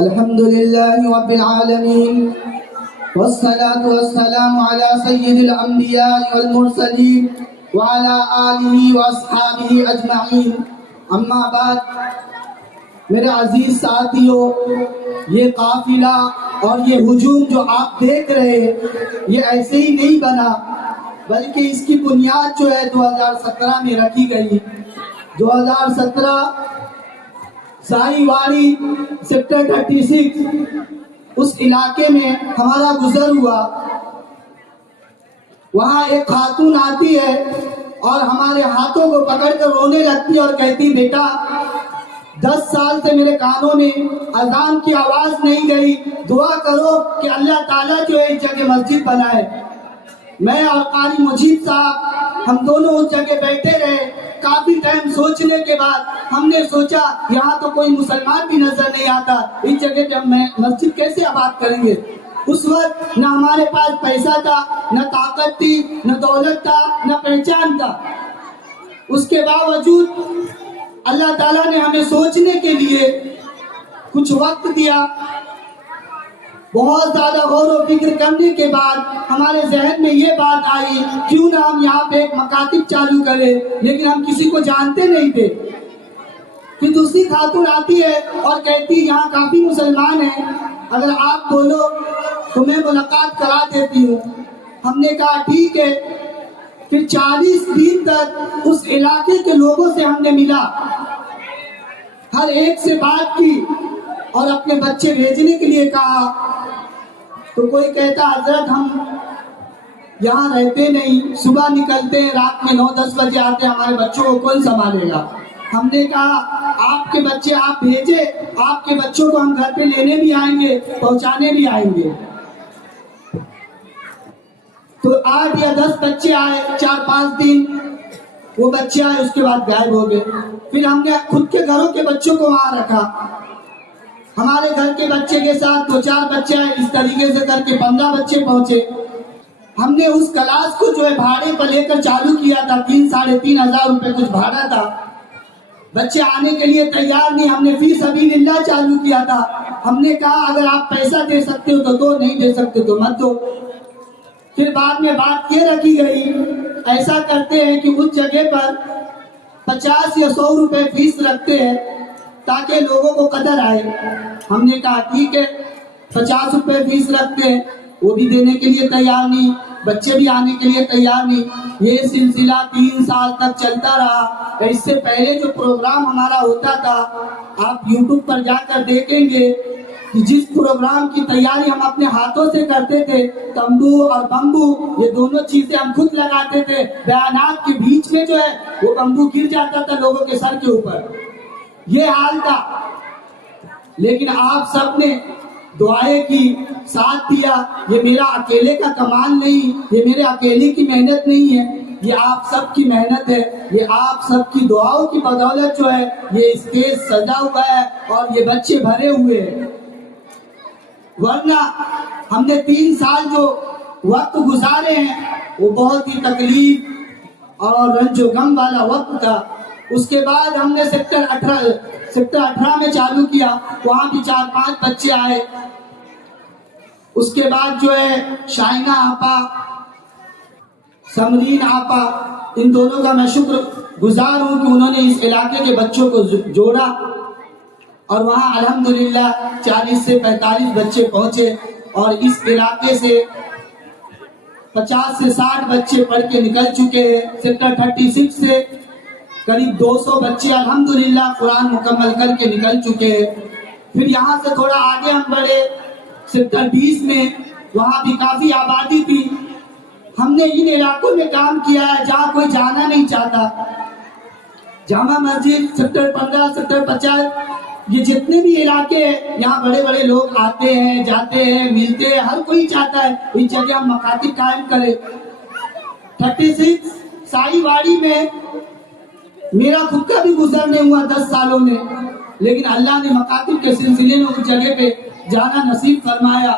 الحمد لله رب العالمين والصلاة والسلام على سيد الأنبياء والمرسلين وعلى آلہ واصحابہ اجمعین. اما بعد، میرے عزیز ساتھیوں، یہ قافلہ اور یہ ہجوم جو آپ دیکھ رہے ہیں یہ ایسے ہی نہیں بنا، بلکہ اس کی بنیاد جو ہے 2017 میں رکھی گئی. 2017 سائی واڑی سیکٹر 36 اس علاقے میں ہمارا گزر ہوا. وہاں ایک خاتون آتی ہے اور ہمارے ہاتھوں کو پکڑ کر رونے لگتی اور کہتی، بیٹا 10 سال سے میرے کانوں میں اذان کی آواز نہیں گئی، دعا کرو کہ اللہ تعالیٰ جو ہے اس جگہ مسجد بنائے. میں اور قاری مجید صاحب ہم دونوں اس جگہ بیٹھے رہے. کافی ٹائم سوچنے کے بعد ہم نے سوچا یہاں تو کوئی مسلمان بھی نظر نہیں آتا، اس جگہ پہ ہم مسجد کیسے آباد کریں گے. اس وقت نہ ہمارے پاس پیسہ تھا، نہ طاقت تھی، نہ دولت تھا، نہ پہچان تھا. اس کے باوجود اللہ تعالیٰ نے ہمیں سوچنے کے لیے کچھ وقت دیا. بہت زیادہ غور و فکر کرنے کے بعد ہمارے ذہن میں یہ بات آئی، کیوں نہ ہم یہاں پہ ایک مکاتب چالو کریں. لیکن ہم کسی کو جانتے نہیں تھے. پھر دوسری خاتون آتی ہے اور کہتی، یہاں کافی مسلمان ہیں، اگر آپ بولو تو میں ملاقات کرا دیتی ہوں. ہم نے کہا ٹھیک ہے. پھر 40 دن تک اس علاقے کے لوگوں سے ہم نے ملا، ہر ایک سے بات کی اور اپنے بچے بھیجنے کے لیے کہا. تو کوئی کہتا، حضرت ہم یہاں رہتے نہیں، صبح نکلتے ہیں، رات میں 9-10 بجے آتے ہیں، ہمارے بچوں کو کون سنبھالے گا. ہم نے کہا آپ کے بچے آپ بھیجے، آپ کے بچوں کو ہم گھر پہ لینے بھی آئیں گے، پہنچانے بھی آئیں گے. تو 8 یا 10 بچے آئے، 4-5 دن وہ بچے آئے، اس کے بعد غائب ہو گئے. پھر ہم نے خود کے گھروں کے بچوں کو وہاں رکھا. ہمارے گھر کے بچے کے ساتھ 2-4 بچے آئے، اس طریقے سے کر کے 15 بچے پہنچے. ہم نے اس کلاس کو جو ہے بھاڑے پر لے کر چالو کیا تھا. 3-3.5 ہزار روپے کچھ بھاڑا تھا. بچے آنے کے لیے تیار نہیں. ہم نے فی سبیل اللہ چالو کیا تھا. ہم نے کہا اگر آپ پیسہ دے سکتے ہو تو دو، نہیں دے سکتے تو مت دو. پھر بعد میں بات یہ رکھی گئی، ایسا کرتے ہیں کہ اس جگہ پر 50 یا 100 روپے فیس رکھتے ہیں تاکہ لوگوں کو قدر آئے. ہم نے کہا ٹھیک ہے، 50 روپے فیس رکھتے ہیں. وہ بھی دینے کے لیے تیار نہیں، بچے بھی آنے کے لیے تیار نہیں. یہ سلسلہ 3 سال تک چلتا رہا. اس سے پہلے جو پروگرام ہمارا ہوتا تھا، آپ یوٹیوب پر جا کر دیکھیں گے کہ جس پروگرام کی تیاری ہم اپنے ہاتھوں سے کرتے تھے، تمبو اور بمبو یہ دونوں چیزیں ہم خود لگاتے تھے. بیانات کے بیچ میں جو ہے وہ بمبو گر جاتا تھا لوگوں کے سر کے اوپر. یہ حال تھا. لیکن آپ سب نے دعائیں کی، ساتھ دیا. یہ میرا اکیلے کا کمال نہیں، یہ میرے اکیلے کی محنت نہیں ہے، یہ آپ سب کی محنت ہے. یہ آپ سب کی دعاؤں کی بدولت جو ہے یہ اسٹیج سجا ہوا ہے اور یہ بچے بھرے ہوئے ہیں. ورنہ ہم نے 3 سال جو وقت گزارے ہیں وہ بہت ہی تکلیف اور رنج و غم والا وقت تھا. اس کے بعد ہم نے سیکٹر 18 میں چالو کیا. وہاں بھی 4-5 بچے آئے. اس کے بعد جو ہے شائنہ آپا، سمرین آپا، ان دونوں کا میں شکر گزار ہوں کہ انہوں نے اس علاقے کے بچوں کو جوڑا اور وہاں الحمدللہ 40 سے 45 بچے پہنچے اور اس علاقے سے 50 سے 60 بچے پڑھ کے نکل چکے ہیں. سیکٹر 36 سے قریب 200 بچے الحمدللہ قرآن مکمل کر کے نکل چکے ہیں. پھر یہاں سے تھوڑا آگے ہم بڑھے سیکٹر 20 میں، وہاں بھی کافی آبادی تھی. ہم نے ان علاقوں میں کام کیا ہے جہاں کوئی جانا نہیں چاہتا. جامع مسجد، سیکٹر 15، سیکٹر 50، یہ جتنے بھی علاقے ہیں یہاں بڑے بڑے لوگ آتے ہیں، جاتے ہیں، ملتے ہیں. ہر کوئی چاہتا ہے اس جگہ ہم مکاتب قائم کریں. 36 سائی واڑی میں میرا خود کا بھی گزر نہیں ہوا 10 سالوں میں، لیکن اللہ نے مکاتب کے سلسلے میں اس جگہ پہ جانا نصیب فرمایا.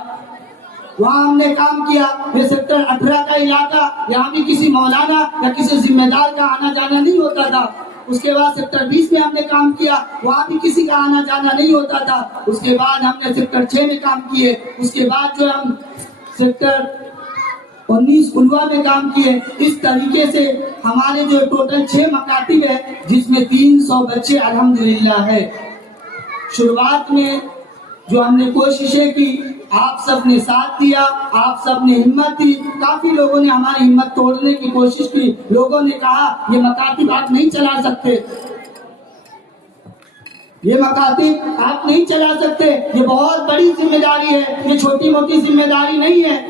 وہاں ہم نے کام کیا. یہ سیکٹر 18 کا علاقہ، یہاں بھی کسی مولانا یا کسی ذمہ دار کا آنا جانا نہیں ہوتا تھا. اس کے بعد سیکٹر 20 میں ہم نے کام کیا، وہاں بھی کسی کا آنا جانا نہیں ہوتا تھا۔ اس کے بعد ہم نے سیکٹر 6 میں کام کیے، اس کے بعد جو ہم سیکٹر 19 کلوا میں کام کیے۔ اس طریقے سے ہمارے جو ٹوٹل 6 مکاتب ہے، جس میں 300 بچے الحمدللہ ہے۔ شروعات میں جو ہم نے کوششیں کی، آپ سب نے ساتھ دیا، آپ سب نے ہمت دی، کافی لوگوں نے ہماری ہمت توڑنے کی کوشش کی۔ لوگوں نے کہا یہ مکاتب آپ نہیں چلا سکتے، یہ مکاتب آپ نہیں چلا سکتے، یہ بہت بڑی ذمہ داری ہے، یہ چھوٹی موٹی ذمہ داری نہیں ہے،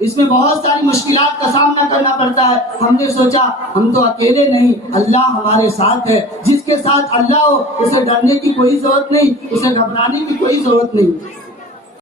اس میں بہت ساری مشکلات کا سامنا کرنا پڑتا ہے۔ ہم نے سوچا ہم تو اکیلے نہیں، اللہ ہمارے ساتھ ہے۔ جس کے ساتھ اللہ ہو اسے ڈرنے کی کوئی ضرورت نہیں، اسے گھبرانے کی کوئی ضرورت نہیں۔